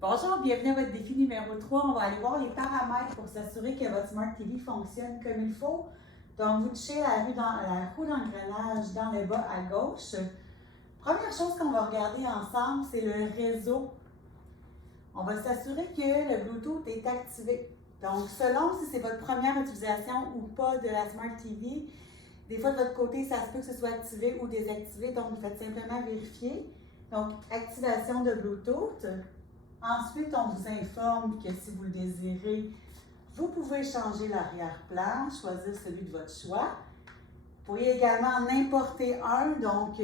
Bonjour, bienvenue à votre défi numéro 3. On va aller voir les paramètres pour s'assurer que votre Smart TV fonctionne comme il faut. Donc, vous touchez la roue d'engrenage dans le bas à gauche. Première chose qu'on va regarder ensemble, c'est le réseau. On va s'assurer que le Bluetooth est activé. Donc, selon si c'est votre première utilisation ou pas de la Smart TV, des fois de votre côté, ça se peut que ce soit activé ou désactivé. Donc, vous faites simplement vérifier. Donc, activation de Bluetooth. Ensuite, on vous informe que si vous le désirez, vous pouvez changer l'arrière-plan, choisir celui de votre choix. Vous pourriez également en importer un, donc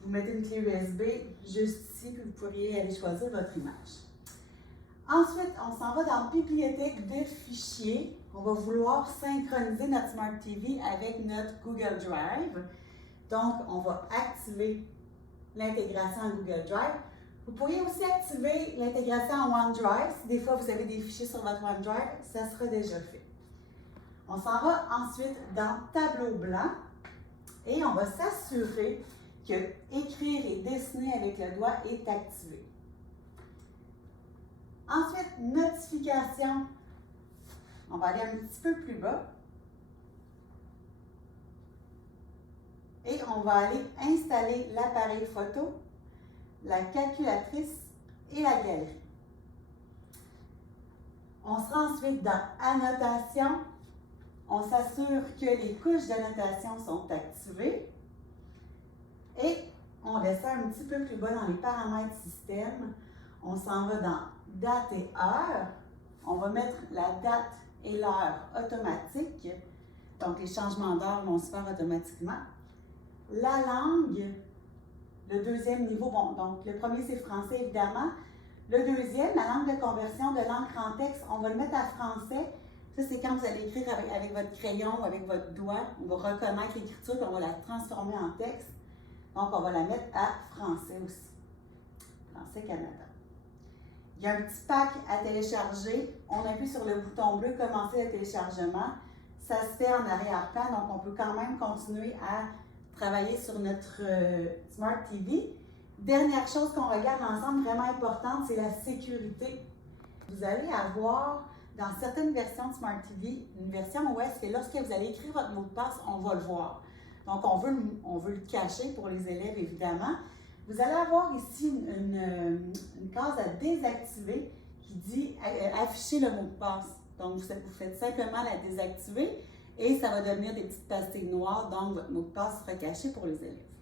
vous mettez une clé USB juste ici, puis vous pourriez aller choisir votre image. Ensuite, on s'en va dans Bibliothèque de fichiers. On va vouloir synchroniser notre Smart TV avec notre Google Drive. Donc, on va activer l'intégration à Google Drive. Vous pourriez aussi activer l'intégration en OneDrive. Si des fois vous avez des fichiers sur votre OneDrive, ça sera déjà fait. On s'en va ensuite dans Tableau blanc et on va s'assurer que Écrire et dessiner avec le doigt est activé. Ensuite, Notification. On va aller un petit peu plus bas. Et on va aller installer l'appareil photo, la calculatrice et la galerie. On sera ensuite dans Annotation. On s'assure que les couches d'annotation sont activées. Et on descend un petit peu plus bas dans les paramètres système. On s'en va dans Date et heure. On va mettre la date et l'heure automatique. Donc, les changements d'heure vont se faire automatiquement. La langue. Le deuxième niveau, bon, donc le premier c'est français évidemment. Le deuxième, la langue de conversion de l'encre en texte, on va le mettre à français. Ça, c'est quand vous allez écrire avec votre crayon ou avec votre doigt. On va reconnaître l'écriture et on va la transformer en texte. Donc, on va la mettre à français aussi. Français Canada. Il y a un petit pack à télécharger. On appuie sur le bouton bleu « Commencer le téléchargement ». Ça se fait en arrière-plan, donc on peut quand même continuer à travailler sur notre Smart TV. Dernière chose qu'on regarde ensemble, vraiment importante, c'est la sécurité. Vous allez avoir, dans certaines versions de Smart TV, une version où est-ce que lorsque vous allez écrire votre mot de passe, on va le voir. Donc, on veut le cacher pour les élèves, évidemment. Vous allez avoir ici une case à désactiver qui dit « Afficher le mot de passe ». Donc, vous faites simplement la désactiver et ça va devenir des petites pastilles noires, donc votre mot de passe sera caché pour les élèves.